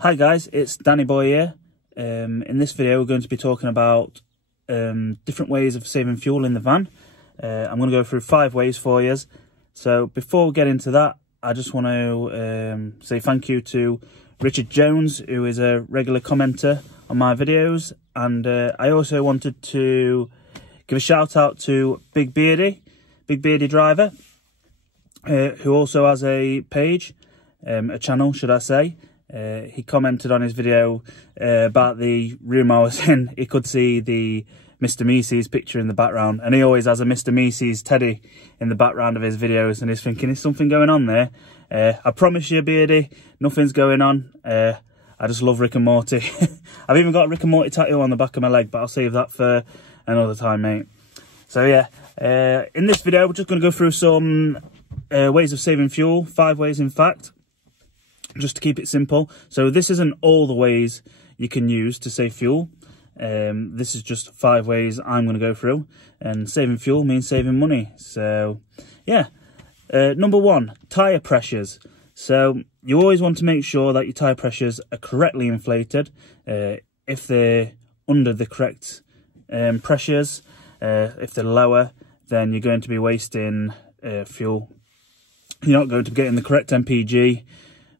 Hi guys, it's Danny Boy here. In this video we're going to be talking about different ways of saving fuel in the van. I'm going to go through 5 ways for you. So before we get into that, I just want to say thank you to Richard Jones, who is a regular commenter on my videos, and I also wanted to give a shout out to Big Beardy Driver, who also has a page, a channel should I say. He commented on his video about the room I was in. He could see the Mr. Mises picture in the background, and he always has a Mr. Mises teddy in the background of his videos, and he's thinking, is something going on there? I promise you, Beardy, nothing's going on. I just love Rick and Morty. I've even got a Rick and Morty tattoo on the back of my leg, but I'll save that for another time, mate. So yeah, in this video we're just going to go through some ways of saving fuel, 5 ways in fact, just to keep it simple. So this isn't all the ways you can use to save fuel. This is just 5 ways I'm going to go through, and saving fuel means saving money. So yeah, number 1, tyre pressures. So you always want to make sure that your tyre pressures are correctly inflated. If they're under the correct pressures, if they're lower, then you're going to be wasting fuel. You're not going to be getting the correct MPG,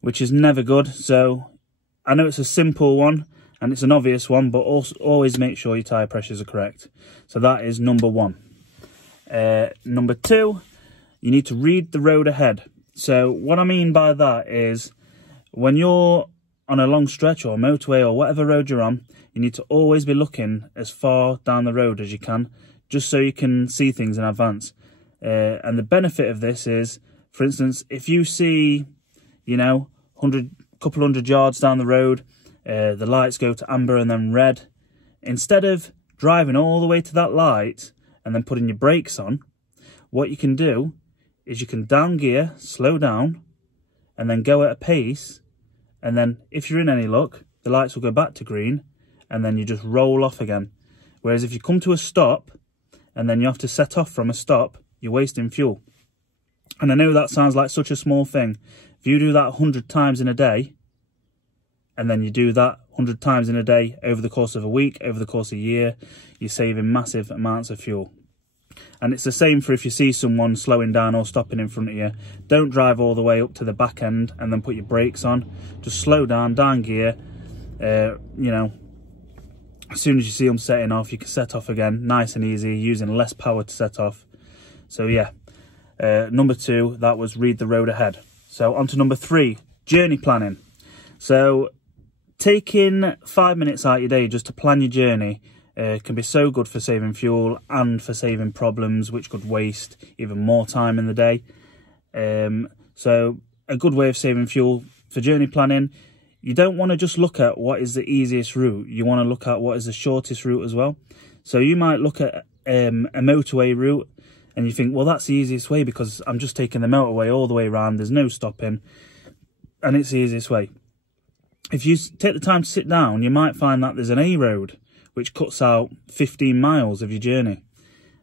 which is never good. So I know it's a simple one and it's an obvious one, but also always make sure your tyre pressures are correct. So that is number 1. Number 2, you need to read the road ahead. So what I mean by that is, when you're on a long stretch or a motorway or whatever road you're on, you need to always be looking as far down the road as you can, just so you can see things in advance. And the benefit of this is, for instance, if you see, you know, couple hundred yards down the road, the lights go to amber and then red, instead of driving all the way to that light and then putting your brakes on, what you can do is you can down gear, slow down, and then go at a pace, and then if you're in any luck, the lights will go back to green, and then you just roll off again. Whereas if you come to a stop and then you have to set off from a stop, you're wasting fuel. And I know that sounds like such a small thing. If you do that 100 times in a day, and then you do that 100 times in a day over the course of a week, over the course of a year, you're saving massive amounts of fuel. And it's the same for if you see someone slowing down or stopping in front of you. Don't drive all the way up to the back end and then put your brakes on. Just slow down, down gear. You know, as soon as you see them setting off, you can set off again, nice and easy, using less power to set off. So yeah, number 2, that was read the road ahead. So on to number 3, journey planning. So taking 5 minutes out of your day just to plan your journey can be so good for saving fuel and for saving problems, which could waste even more time in the day. So a good way of saving fuel for journey planning, you don't want to just look at what is the easiest route. You want to look at what is the shortest route as well. So you might look at a motorway route and you think, well, that's the easiest way because I'm just taking the motorway all the way around. There's no stopping and it's the easiest way. If you take the time to sit down, you might find that there's an A road which cuts out 15 miles of your journey.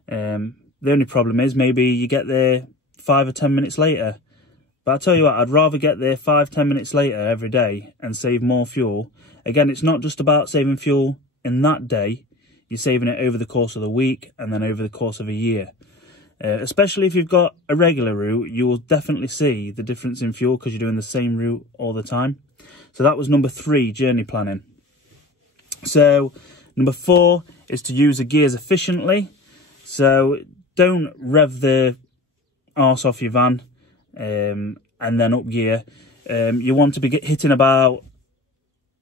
The only problem is maybe you get there 5 or 10 minutes later. But I tell you what, I'd rather get there 5-10 minutes later every day and save more fuel. Again, it's not just about saving fuel in that day. You're saving it over the course of the week and then over the course of a year. Especially if you've got a regular route, you will definitely see the difference in fuel because you're doing the same route all the time. So that was number 3, journey planning. So number 4 is to use the gears efficiently. So don't rev the arse off your van and then up gear. You want to be hitting about,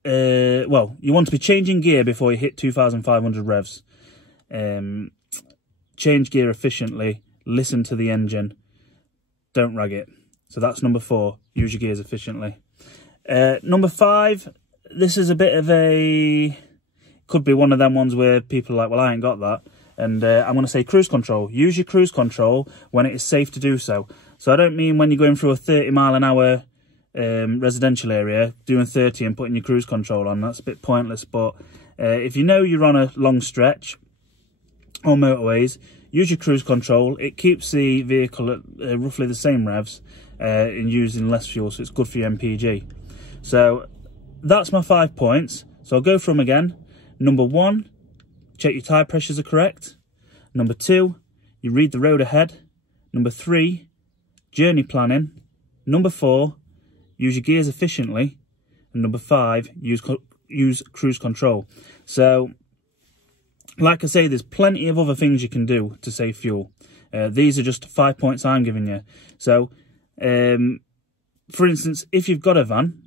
well, you want to be changing gear before you hit 2,500 revs. Change gear efficiently, listen to the engine, don't rag it. So that's number 4, use your gears efficiently. Number 5, this is a bit of a, could be one of them ones where people are like, well, I ain't got that. And I'm going to say cruise control. Use your cruise control when it is safe to do so. So I don't mean when you're going through a 30-mile-an-hour residential area, doing 30 and putting your cruise control on. That's a bit pointless. But if you know you're on a long stretch or motorways, use your cruise control. It keeps the vehicle at roughly the same revs and using less fuel, so it's good for your MPG. So that's my 5 points. So I'll go through them again. Number 1, check your tyre pressures are correct. Number 2, you read the road ahead. Number 3, journey planning. Number 4, use your gears efficiently. And number 5, use cruise control. So, like I say, there's plenty of other things you can do to save fuel. These are just 5 points I'm giving you. So, for instance, if you've got a van,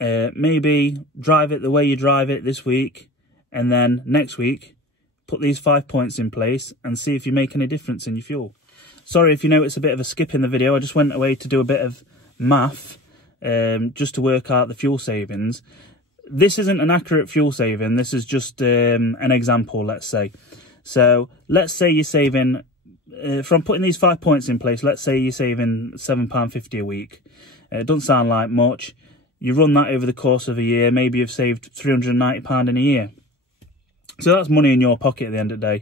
maybe drive it the way you drive it this week, and then next week, put these 5 points in place and see if you make any difference in your fuel. Sorry if you notice a bit of a skip in the video. I just went away to do a bit of math, just to work out the fuel savings. This isn't an accurate fuel saving. This is just an example, let's say. So let's say you're saving, from putting these 5 points in place, let's say you're saving £7.50 a week. It doesn't sound like much. You run that over the course of a year, maybe you've saved £390 in a year. So that's money in your pocket at the end of the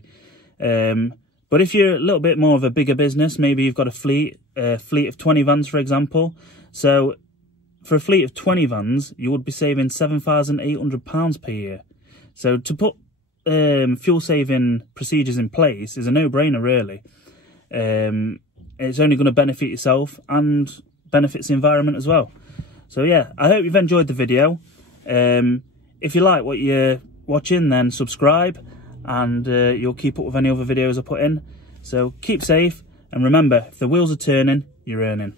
day. But if you're a little bit more of a bigger business, maybe you've got a fleet of 20 vans, for example. So for a fleet of 20 vans, you would be saving £7,800 per year. So to put fuel saving procedures in place is a no-brainer, really. It's only going to benefit yourself and benefits the environment as well. So yeah, I hope you've enjoyed the video. If you like what you're watching, then subscribe, and you'll keep up with any other videos I put in. So keep safe, and remember, if the wheels are turning, you're earning.